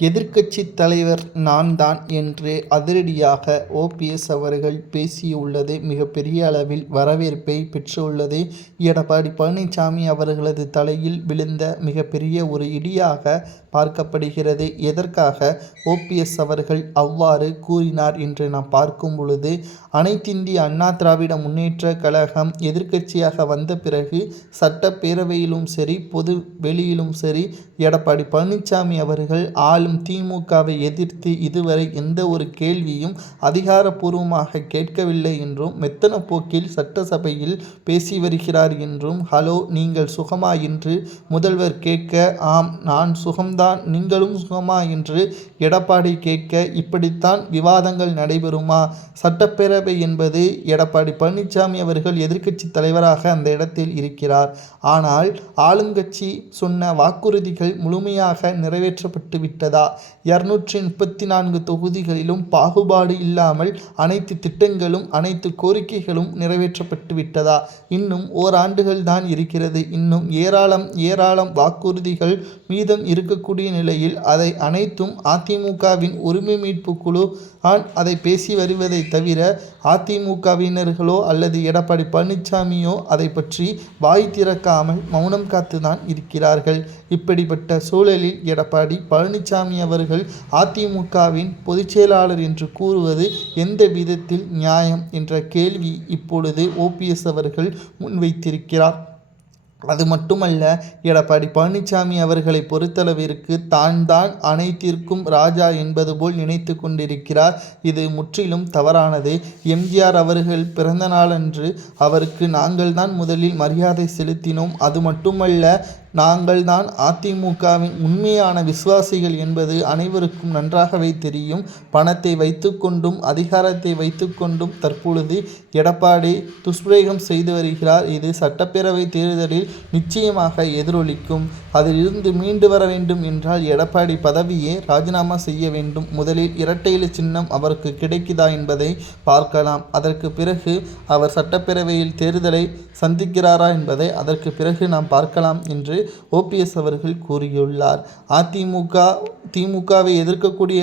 எதிர்க்கட்சி தலைவர் நான் தான் என்று அதிரடியாக ஓபிஎஸ் அவர்கள் பேசியுள்ளது. மிகப்பெரிய அளவில் வரவேற்பை பெற்றுள்ளது. எடப்பாடி பழனிசாமி அவர்களது தலையில் விழுந்த மிகப்பெரிய ஒரு இடியாக பார்க்கப்படுகிறது. எதற்காக? ஓபிஎஸ் அவர்கள் அவ்வாறு கூறினார் என்று நாம் பார்க்கும் பொழுது அனைத்திந்திய அண்ணா திராவிட முன்னேற்ற கழகம் எதிர்க்கட்சியாக வந்த பிறகு சட்டப்பேரவையிலும் சரி பொது வெளியிலும் சரி எடப்பாடி பழனிசாமி அவர்கள் ஆளும் திமுகவை எதிர்த்து இதுவரை எந்த ஒரு கேள்வியும் அதிகாரப்பூர்வமாக கேட்கவில்லை என்றும் மெத்தன போக்கில் சட்டசபையில் பேசி வருகிறார் என்றும் ஹலோ நீங்கள் சுகமா? என்று முதல்வர் கேட்க ஆம் நான் சுகம்தான் நீங்களும் சுகமா? என்று எடப்பாடி கேட்க இப்படித்தான் விவாதங்கள் நடைபெறுமா? சட்டப்பேரவை என்பது எடப்பாடி பழனிசாமி அவர்கள் எதிர்க்கட்சி தலைவராக அந்த இடத்தில் இருக்கிறார். ஆனால் ஆளுங்கட்சி சொன்ன வாக்குறுதிகள் முழுமையாக நிறைவேற்றப்பட்டு விட்டதா இருநூற்றி முப்பத்தி நான்கு தொகுதிகளிலும் பாகுபாடு இல்லாமல் அனைத்து திட்டங்களும் அனைத்து கோரிக்கைகளும் நிறைவேற்றப்பட்டு விட்டதா? இன்னும் ஓராண்டுகள் தான் இருக்கிறது. இன்னும் ஏராளம் ஏராளம் வாக்குறுதிகள் மீதம் இருக்கக்கூடிய நிலையில் அதை அனைத்தும் அதிமுகவின் உரிமை மீட்பு குழு ஆன் அதை பேசி வருவதை தவிர அதிமுகவினர்களோ அல்லது எடப்பாடி பழனிசாமியோ அதை பற்றி வாய் திறக்காமல் மௌனம் காத்துதான் இருக்கிறார்கள். இப்படிப்பட்ட சூழலில் எடப்பாடி பழனிசாமி அவர்கள் அதிமுகவின் பொதுச்செயலாளர் என்று கூறுவது எந்த விதத்தில் நியாயம் என்ற கேள்வி இப்பொழுது ஓபிஎஸ் அவர்கள் முன்வைத்திருக்கிறார் அது மட்டுமல்ல எடப்பாடி பழனிசாமி அவர்களை பொறுத்தளவிற்கு தான் தான் அனைத்திற்கும் ராஜா என்பது போல் நினைத்து கொண்டிருக்கிறார். இது முற்றிலும் தவறானது. எம்ஜிஆர் அவர்கள் பிறந்த நாளன்று அவருக்கு நாங்கள் தான் முதலில் மரியாதை செலுத்தினோம். அது மட்டுமல்ல நாங்கள் தான் அதிமுகவின் உண்மையான விசுவாசிகள் என்பது அனைவருக்கும் நன்றாகவே தெரியும். பணத்தை வைத்துக்கொண்டும் அதிகாரத்தை வைத்துக்கொண்டும் தற்பொழுது எடப்பாடி துஷ்பிரயோகம் செய்து வருகிறார். இது சட்டப்பேரவை தேர்தலில் நிச்சயமாக எதிரொலிக்கும். அதிலிருந்து மீண்டு வர வேண்டும் என்றால் எடப்பாடி பதவியே ராஜினாமா செய்ய வேண்டும். முதலில் இரட்டையில சின்னம் அவருக்கு கிடைக்குதா என்பதை பார்க்கலாம். அதற்கு பிறகு அவர் சட்டப்பேரவையில் தேர்தலை சந்திக்கிறாரா என்பதை அதற்கு பிறகு நாம் பார்க்கலாம் என்று ஓபிஎஸ் அவர்கள் கூறியுள்ளார். அதிமுக திமுகவை எதிர்க்கக்கூடிய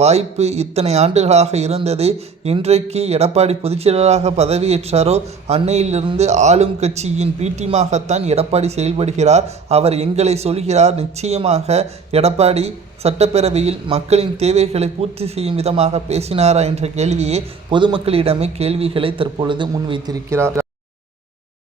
வாய்ப்பு இத்தனை ஆண்டுகளாக இருந்தது. இன்றைக்கு எடப்பாடி பொதுச்செயலாளராக பதவியேற்றாரோ அன்னையிலிருந்து ஆளும் கட்சியின் பீட்டிமாகத்தான் எடப்பாடி செயல்படுகிறார். அவர் எங்களை சொல்கிறார் நிச்சயமாக எடப்பாடி சட்டப்பேரவையில் மக்களின் தேவைகளை பூர்த்தி செய்யும் விதமாக பேசினாரா என்ற கேள்வியே பொதுமக்களிடமே கேள்விகளை தற்பொழுது முன்வைத்திருக்கிறார்.